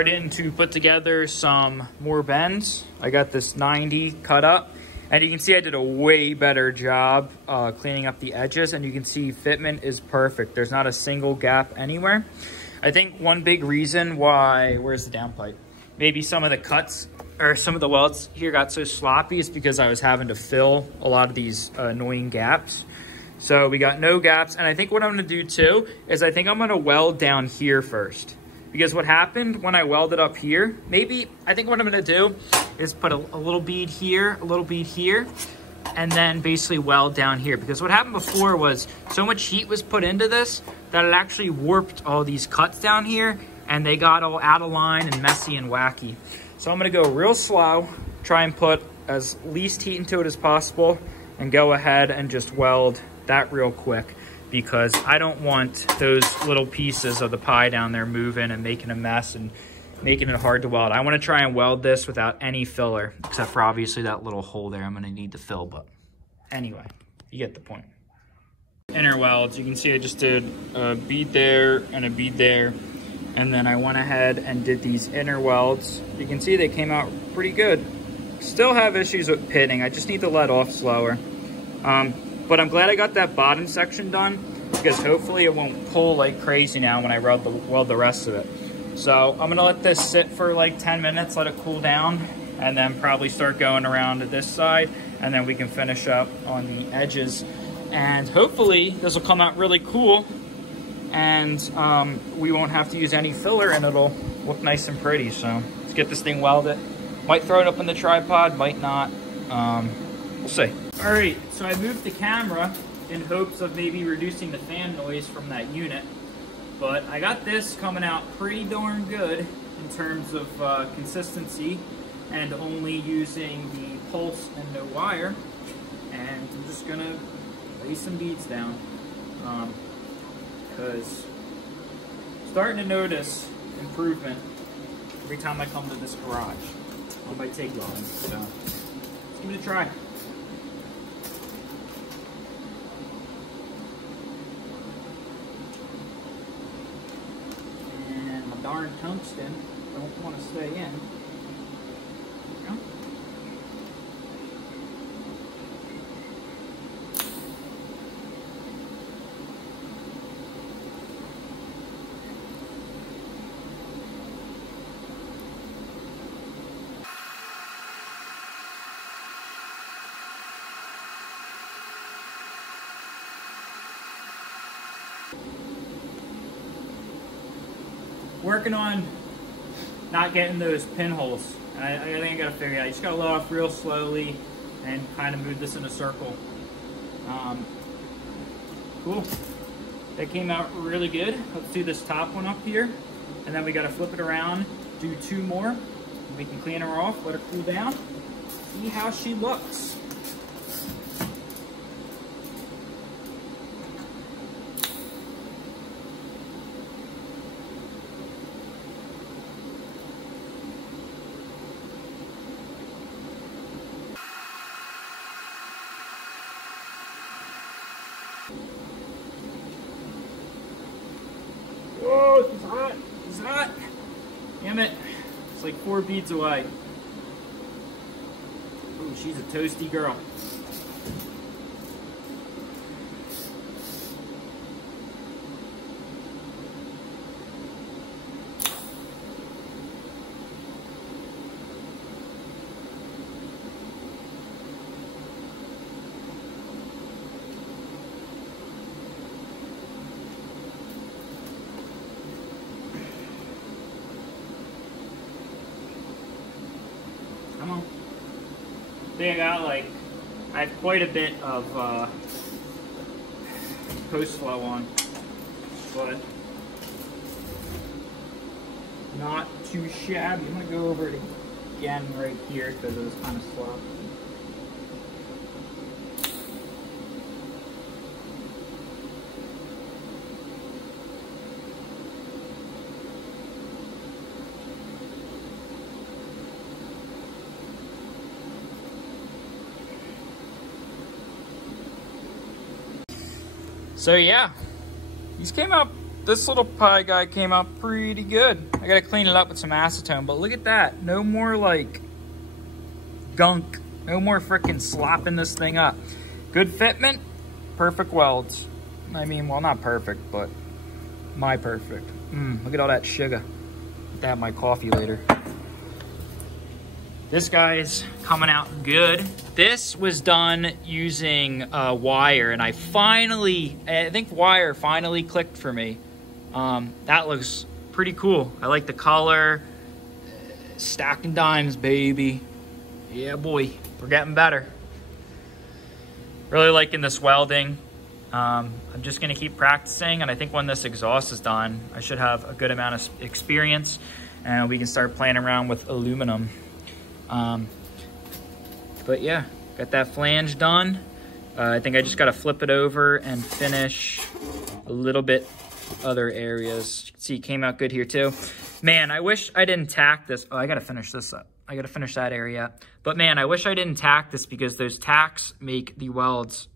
starting to put together some more bends. I got this 90 cut up, and you can see I did a way better job cleaning up the edges, and you can see fitment is perfect. There's not a single gap anywhere. I think one big reason why, where's the downpipe? Maybe some of the cuts or some of the welds here got so sloppy is because I was having to fill a lot of these annoying gaps. So we got no gaps. And I think what I'm gonna do too is I think I'm gonna weld down here first. Because what happened when I welded up here, I think what I'm gonna do is put a little bead here, a little bead here, and then basically weld down here. Because what happened before was so much heat was put into this that it actually warped all these cuts down here, and they got all out of line and messy and wacky. So I'm gonna go real slow, try and put as least heat into it as possible, and go ahead and just weld that real quick, because I don't want those little pieces of the pie down there moving and making a mess and making it hard to weld. I want to try and weld this without any filler, except for obviously that little hole there I'm going to need to fill, but anyway, you get the point. Inner welds, you can see I just did a bead there and a bead there, and then I went ahead and did these inner welds. You can see they came out pretty good. Still have issues with pitting. I just need to let off slower. But I'm glad I got that bottom section done, because hopefully it won't pull like crazy now when I weld the rest of it. So I'm gonna let this sit for like 10 minutes, let it cool down, and then probably start going around to this side, and then we can finish up on the edges. And hopefully this will come out really cool, and we won't have to use any filler, and it'll look nice and pretty. So let's get this thing welded. Might throw it up on the tripod, might not. We'll see. All right, so I moved the camera in hopes of maybe reducing the fan noise from that unit, but I got this coming out pretty darn good in terms of consistency, and only using the pulse and no wire. And I'm just gonna lay some beads down, because starting to notice improvement every time I come to this garage on my TIG line. So let's give it a try. Darn tungsten don't want to stay in. There we go. Working on not getting those pinholes. And I think I gotta figure it out. You just gotta let off real slowly and kind of move this in a circle. Cool. That came out really good. Let's do this top one up here, and then we gotta flip it around, do two more, and we can clean her off, let her cool down, see how she looks. Whoa, this is hot. This is hot. Damn it. It's like 4 beads away. Ooh, she's a toasty girl. Come on. I think I have quite a bit of post flow on, but not too shabby. I'm gonna go over it again right here because it was kind of slow. So yeah, these came out this little pie guy came out pretty good. I gotta clean it up with some acetone, but look at that. No more like gunk. No more freaking slopping this thing up. Good fitment, perfect welds. I mean, well, not perfect, but my perfect. Look at all that sugar. I'll have my coffee later. This guy's coming out good. This was done using wire, and I think wire finally clicked for me. That looks pretty cool. I like the color. Stacking dimes, baby. Yeah, boy, we're getting better. Really liking this welding. I'm just gonna keep practicing, and I think when this exhaust is done, I should have a good amount of experience, and we can start playing around with aluminum. But yeah, got that flange done. I think I just gotta flip it over and finish a little bit other areas. You can see it came out good here too. Man, I wish I didn't tack this. Oh, I gotta finish this up. I gotta finish that area. But man, I wish I didn't tack this, because those tacks make the welds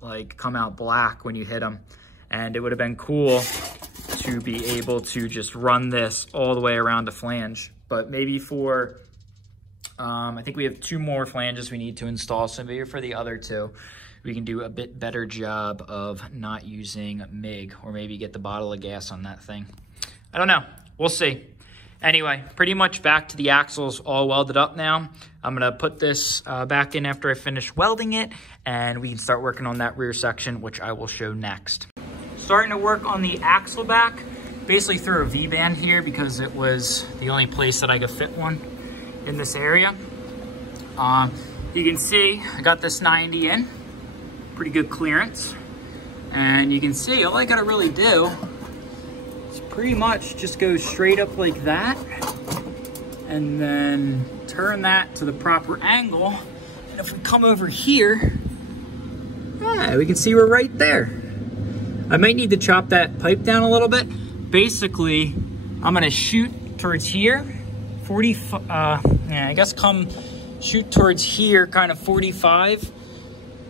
like come out black when you hit them. And it would have been cool to be able to just run this all the way around the flange. But maybe for, I think we have 2 more flanges we need to install. So maybe for the other 2, we can do a bit better job of not using MIG, or maybe get the bottle of gas on that thing. I don't know, we'll see. Anyway, pretty much back to the axles all welded up now. I'm gonna put this back in after I finish welding it, and we can start working on that rear section, which I will show next. Starting to work on the axle back. Basically threw a V-band here because it was the only place that I could fit one in this area. You can see I got this 90 in, pretty good clearance. And you can see all I gotta really do is pretty much just go straight up like that, and then turn that to the proper angle. And if we come over here, yeah, we can see we're right there. I might need to chop that pipe down a little bit. Basically, I'm gonna shoot towards here, I guess come shoot towards here, kind of 45,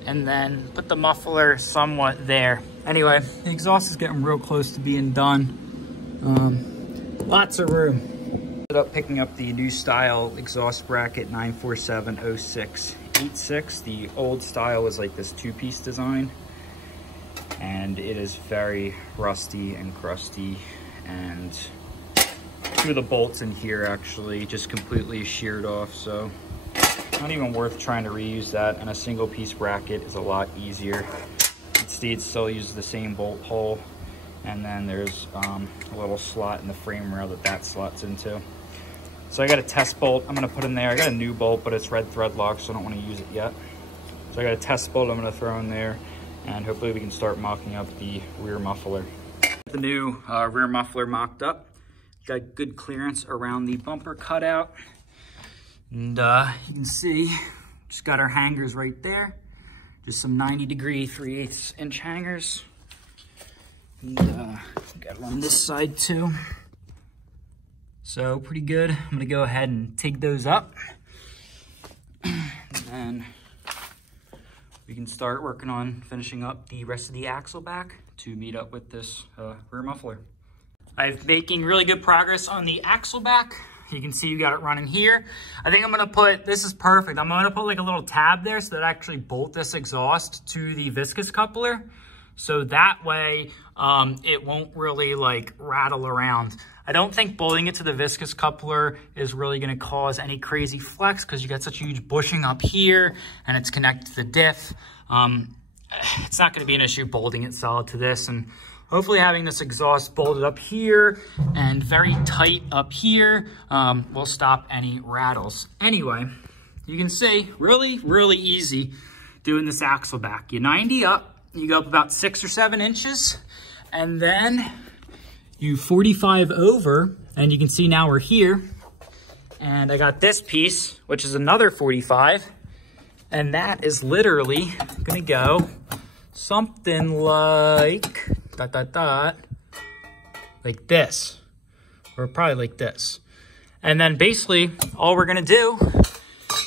and then put the muffler somewhat there. Anyway, the exhaust is getting real close to being done. Lots of room. Ended up picking up the new style exhaust bracket 9470686. The old style was like this 2-piece design, and it is very rusty and crusty, and 2 of the bolts in here actually just completely sheared off, so not even worth trying to reuse that. And a single piece bracket is a lot easier. It still uses the same bolt hole, and then there's a little slot in the frame rail that slots into. So I got a test bolt I'm gonna put in there. I got a new bolt, but it's red thread lock, so I don't want to use it yet. So I got a test bolt I'm gonna throw in there, and hopefully we can start mocking up the rear muffler. The new rear muffler mocked up. Got good clearance around the bumper cutout. And you can see, just got our hangers right there. Just some 90-degree 3/8 inch hangers. And got one on this side too. So pretty good. I'm gonna go ahead and take those up. And then we can start working on finishing up the rest of the axle back to meet up with this rear muffler. I'm making really good progress on the axle back. You can see you got it running here. I think I'm gonna put, this is perfect. I'm gonna put like a little tab there so that I actually bolt this exhaust to the viscous coupler. So that way it won't really like rattle around. I don't think bolting it to the viscous coupler is really gonna cause any crazy flex, because you got such a huge bushing up here and it's connected to the diff. It's not gonna be an issue bolting it solid to this, and hopefully having this exhaust bolted up here and very tight up here will stop any rattles. Anyway, you can see really, really easy doing this axle back. You 90 up, you go up about 6 or 7 inches, and then you 45 over, and you can see now we're here. And I got this piece, which is another 45, and that is literally gonna go something like like this, or probably like this. And then basically all we're gonna do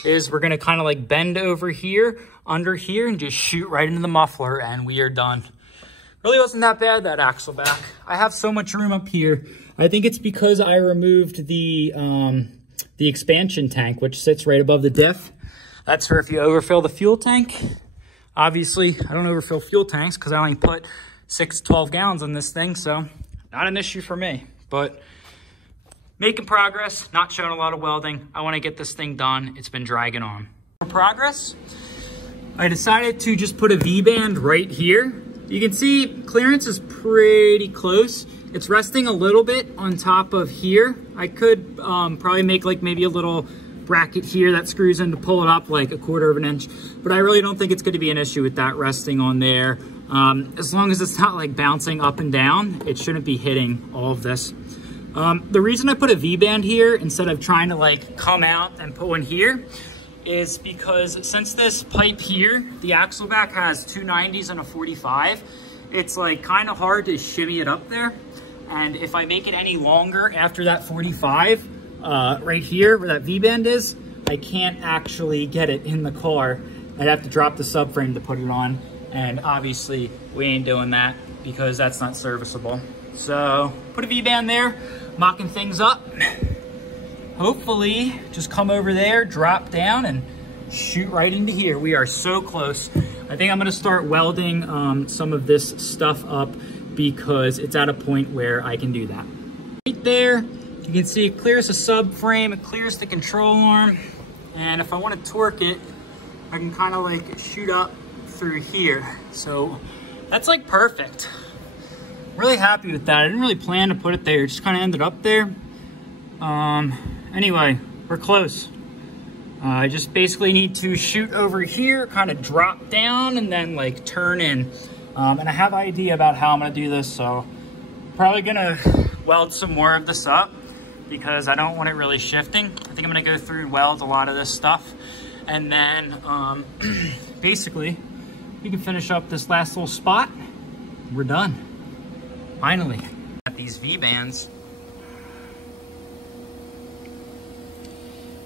is we're gonna kind of like bend over here, under here, and just shoot right into the muffler, and we are done. Really wasn't that bad, that axle back. I have so much room up here. I think it's because I removed the expansion tank, which sits right above the diff. That's for if you overfill the fuel tank. Obviously, I don't overfill fuel tanks because I only put 6 to 12 gallons in this thing, so not an issue for me. But making progress, not showing a lot of welding. I want to get this thing done. It's been dragging on. For progress, I decided to just put a V-band right here. You can see clearance is pretty close. It's resting a little bit on top of here. I could probably make like maybe a little bracket here that screws in to pull it up like 1/4 of an inch, but I really don't think it's going to be an issue with that resting on there. As long as it's not like bouncing up and down, it shouldn't be hitting all of this. The reason I put a V-band here instead of trying to like come out and put one here is because since this pipe here, the axle back has 2 90s and a 45, it's like kind of hard to shimmy it up there. And if I make it any longer after that 45, right here where that V-band is, I can't actually get it in the car. I'd have to drop the subframe to put it on. And obviously we ain't doing that because that's not serviceable. So put a V-band there, mocking things up. Hopefully just come over there, drop down and shoot right into here. We are so close. I think I'm gonna start welding some of this stuff up because it's at a point where I can do that. Right there, you can see it clears the subframe, it clears the control arm. And if I wanna torque it, I can kind of like shoot up through here. So that's like perfect. Really happy with that. I didn't really plan to put it there, it just kind of ended up there. Anyway, we're close. I just basically need to shoot over here, kind of drop down and then like turn in. And I have an idea about how I'm gonna do this, so probably gonna weld some more of this up because I don't want it really shifting. I think I'm gonna go through and weld a lot of this stuff. And then basically we can finish up this last little spot. We're done, finally. At these V-bands,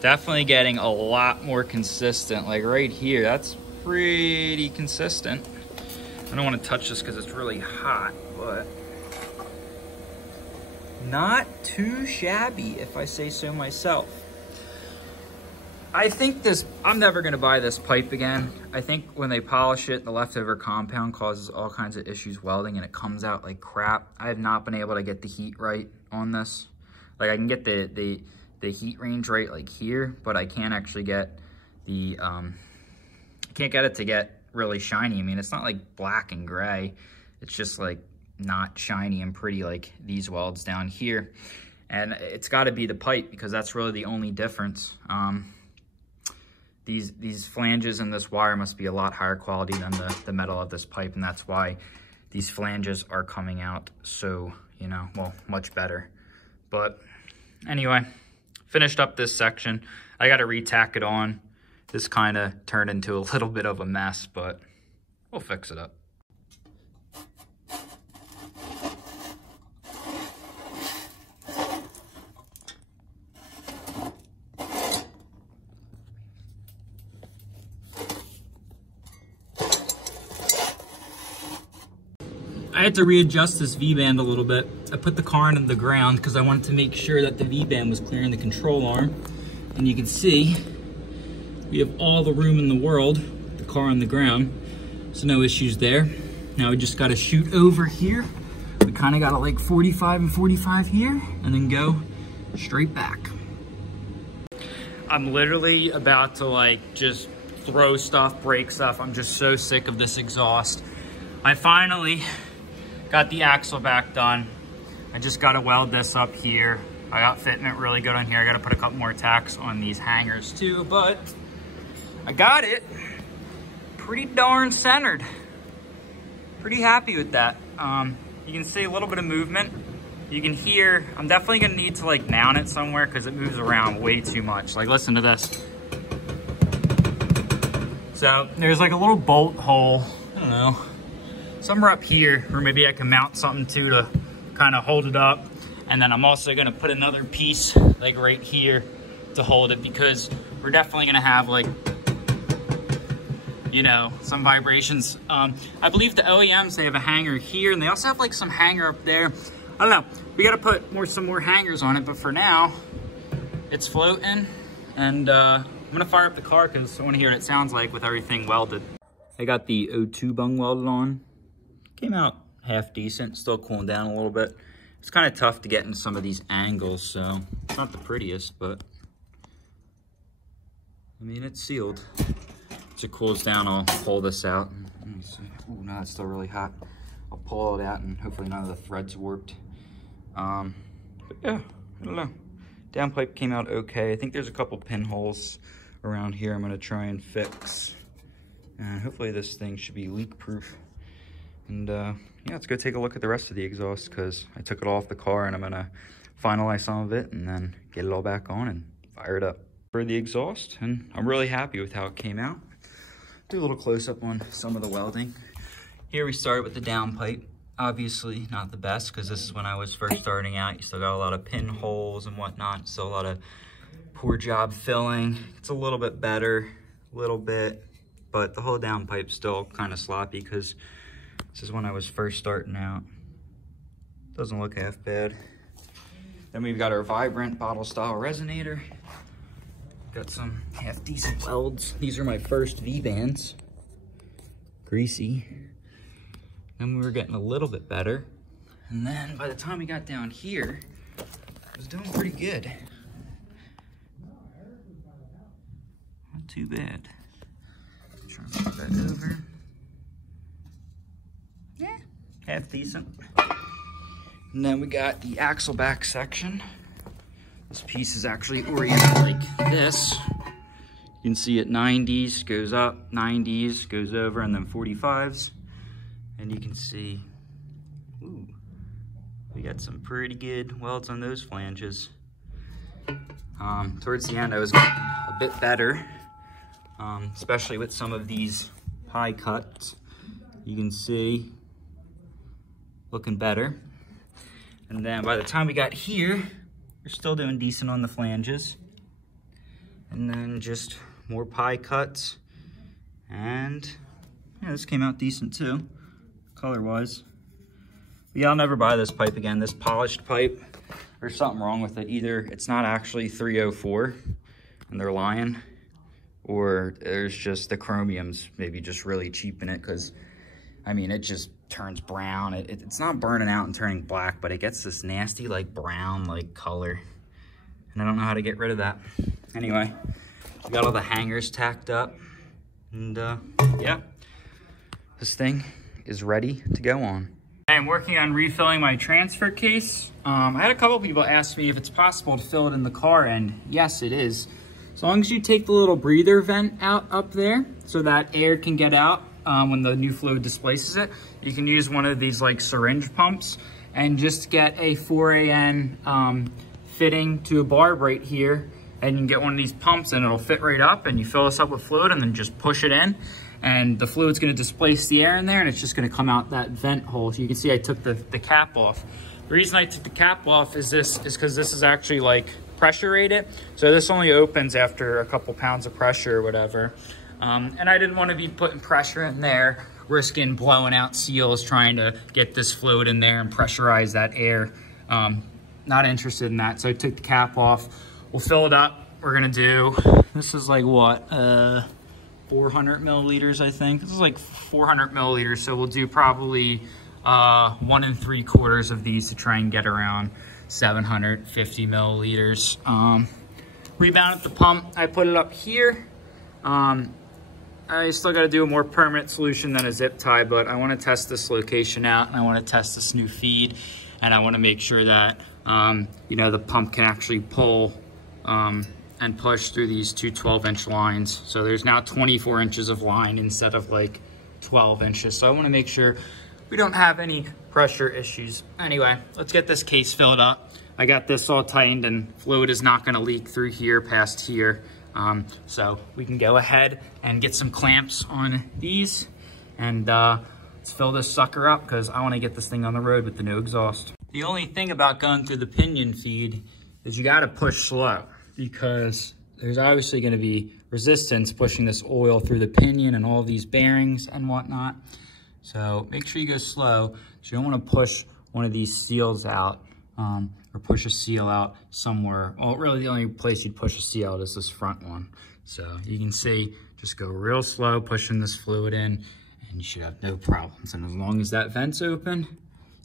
definitely getting a lot more consistent. Like right here, that's pretty consistent. I don't want to touch this because it's really hot, but not too shabby if I say so myself. I think this, I'm never going to buy this pipe again. I think when they polish it, the leftover compound causes all kinds of issues welding and it comes out like crap. I have not been able to get the heat right on this. Like I can get the heat range right like here, but I can't actually get the, I can't get it to get really shiny. I mean, it's not like black and gray. It's just like not shiny and pretty like these welds down here. And it's got to be the pipe because that's really the only difference. These flanges and this wire must be a lot higher quality than the metal of this pipe, and that's why these flanges are coming out so, you know, well, much better. But anyway, finished up this section. I got to re-tack it on. This kind of turned into a little bit of a mess, but we'll fix it up. I had to readjust this V-band a little bit. I put the car into the ground because I wanted to make sure that the V-band was clearing the control arm. And you can see we have all the room in the world, the car on the ground, so no issues there. Now we just got to shoot over here. We kind of got it like 45 and 45 here, and then go straight back. I'm literally about to like just throw stuff, break stuff. I'm just so sick of this exhaust. I finally got the axle back done. I just got to weld this up here. I got fitment really good on here. I got to put a couple more tacks on these hangers too, but I got it pretty darn centered. Pretty happy with that. You can see a little bit of movement. You can hear, I'm definitely gonna need to like mount it somewhere because it moves around way too much. Like listen to this. So there's like a little bolt hole, I don't know, somewhere up here, or maybe I can mount something too to kind of hold it up. And then I'm also gonna put another piece like right here to hold it because we're definitely gonna have like, you know, some vibrations. I believe the OEMs, they have a hanger here, and they also have like some hanger up there. I don't know. We got to put some more hangers on it, but for now, it's floating. And I'm gonna fire up the car because I want to hear what it sounds like with everything welded. I got the O2 bung welded on. Came out half decent, still cooling down a little bit. It's kind of tough to get in some of these angles, so it's not the prettiest, but I mean, it's sealed. As it cools down, I'll pull this out. Let me see. Oh, no, it's still really hot. I'll pull it out and hopefully none of the threads warped. But yeah, I don't know. Downpipe came out okay. I think there's a couple pinholes around here I'm gonna try and fix. And hopefully this thing should be leak proof. And yeah, let's go take a look at the rest of the exhaust because I took it off the car and I'm gonna finalize some of it and then get it all back on and fire it up for the exhaust. And I'm really happy with how it came out. Do a little close up on some of the welding. Here we start with the downpipe. Obviously not the best because this is when I was first starting out. You still got a lot of pinholes and whatnot. Still a lot of poor job filling. It's a little bit better, a little bit, but the whole downpipe's still kind of sloppy because this is when I was first starting out. Doesn't look half bad. Then we've got our Vibrant bottle style resonator. Got some half decent welds. These are my first V-bands. Greasy. Then we were getting a little bit better. And then by the time we got down here, it was doing pretty good. Not too bad. Try and move that over. Yeah, half decent. And then we got the axle back section. This piece is actually oriented like this. You can see it 90s, goes up, 90s, goes over, and then 45s. And you can see, ooh, we got some pretty good welds on those flanges. Towards the end, I was getting a bit better, especially with some of these high cuts. You can see, looking better. And then by the time we got here, we're still doing decent on the flanges. And then just more pie cuts. And yeah, this came out decent too, color-wise. But yeah, I'll never buy this pipe again. This polished pipe, there's something wrong with it. Either it's not actually 304 and they're lying, or there's just the chromium's maybe just really cheap in it because, I mean, it just turns brown. It's not burning out and turning black, but it gets this nasty like brown like color. And I don't know how to get rid of that. Anyway, we got all the hangers tacked up. And yeah, this thing is ready to go on. I'm working on refilling my transfer case. I had a couple people ask me if it's possible to fill it in the car, and yes, it is. As long as you take the little breather vent out up there so that air can get out when the new fluid displaces it. You can use one of these like syringe pumps and just get a 4AN fitting to a barb right here, and you can get one of these pumps and it'll fit right up, and you fill this up with fluid and then just push it in, and the fluid's gonna displace the air in there and it's just gonna come out that vent hole. So you can see I took the cap off. The reason I took the cap off is because this is actually like pressure rated. So this only opens after a couple pounds of pressure or whatever. And I didn't want to be putting pressure in there, risking blowing out seals, trying to get this fluid in there and pressurize that air. Not interested in that, so I took the cap off. We'll fill it up. We're gonna do, this is like what, 400 milliliters, I think. This is like 400 milliliters, so we'll do probably 1 3/4 of these to try and get around 750 milliliters. Remounted the pump, I put it up here. I still got to do a more permanent solution than a zip tie, but I want to test this location out, and I want to test this new feed, and I want to make sure that you know, the pump can actually pull and push through these two 12-inch lines. So there's now 24 inches of line instead of like 12 inches. So I want to make sure we don't have any pressure issues. Anyway, let's get this case filled up. I got this all tightened, and fluid is not going to leak through here past here. So we can go ahead and get some clamps on these, and let's fill this sucker up because I want to get this thing on the road with the no exhaust. The only thing about going through the pinion feed is you got to push slow, because there's obviously going to be resistance pushing this oil through the pinion and all these bearings and whatnot. So make sure you go slow. So you don't want to push one of these seals out or push a seal out somewhere. Well, really the only place you'd push a seal out is this front one. So you can see, just go real slow pushing this fluid in and you should have no problems. And as long as that vent's open,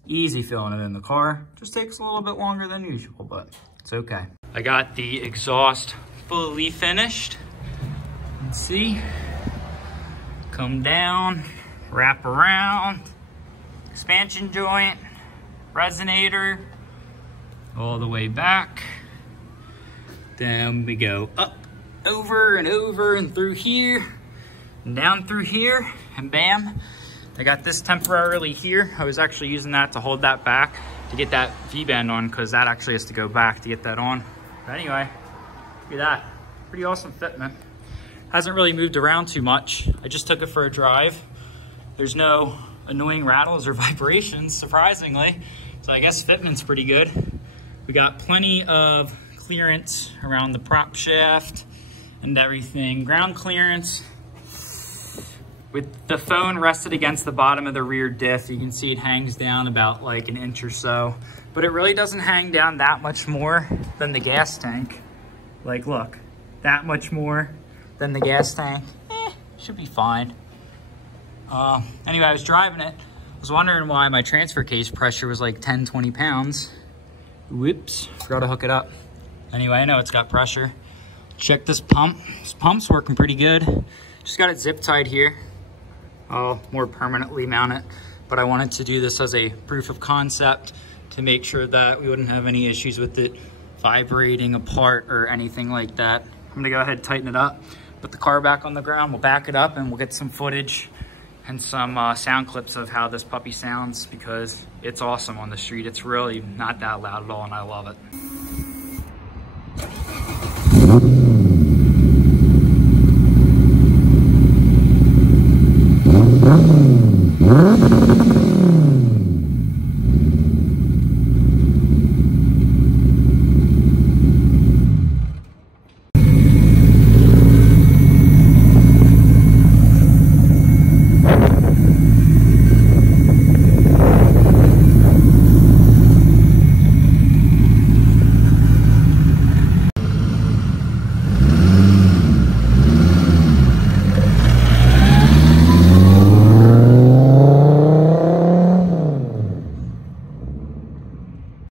easy filling it in the car. Just takes a little bit longer than usual, but it's okay. I got the exhaust fully finished. Let's see. Come down, wrap around, expansion joint, resonator, all the way back. Then we go up, over and through here, and down through here, and bam. I got this temporarily here. I was actually using that to hold that back to get that V-bend on, because that actually has to go back to get that on. But anyway, look at that. Pretty awesome fitment. Hasn't really moved around too much. I just took it for a drive. There's no annoying rattles or vibrations, surprisingly. So I guess fitment's pretty good. We got plenty of clearance around the prop shaft and everything. Ground clearance. With the phone rested against the bottom of the rear diff, you can see it hangs down about like an inch or so, but it really doesn't hang down that much more than the gas tank. Like, look, that much more than the gas tank. Should be fine. Anyway, I was driving it. I was wondering why my transfer case pressure was like 10, 20 pounds. Whoops, forgot to hook it up. Anyway, I know it's got pressure. Check this pump. This pump's working pretty good. Just got it zip tied here. I'll more permanently mount it, but I wanted to do this as a proof of concept to make sure that we wouldn't have any issues with it vibrating apart or anything like that. I'm gonna go ahead and tighten it up, put the car back on the ground, we'll back it up and we'll get some footage and some sound clips of how this puppy sounds, because it's awesome on the street. It's really not that loud at all and I love it.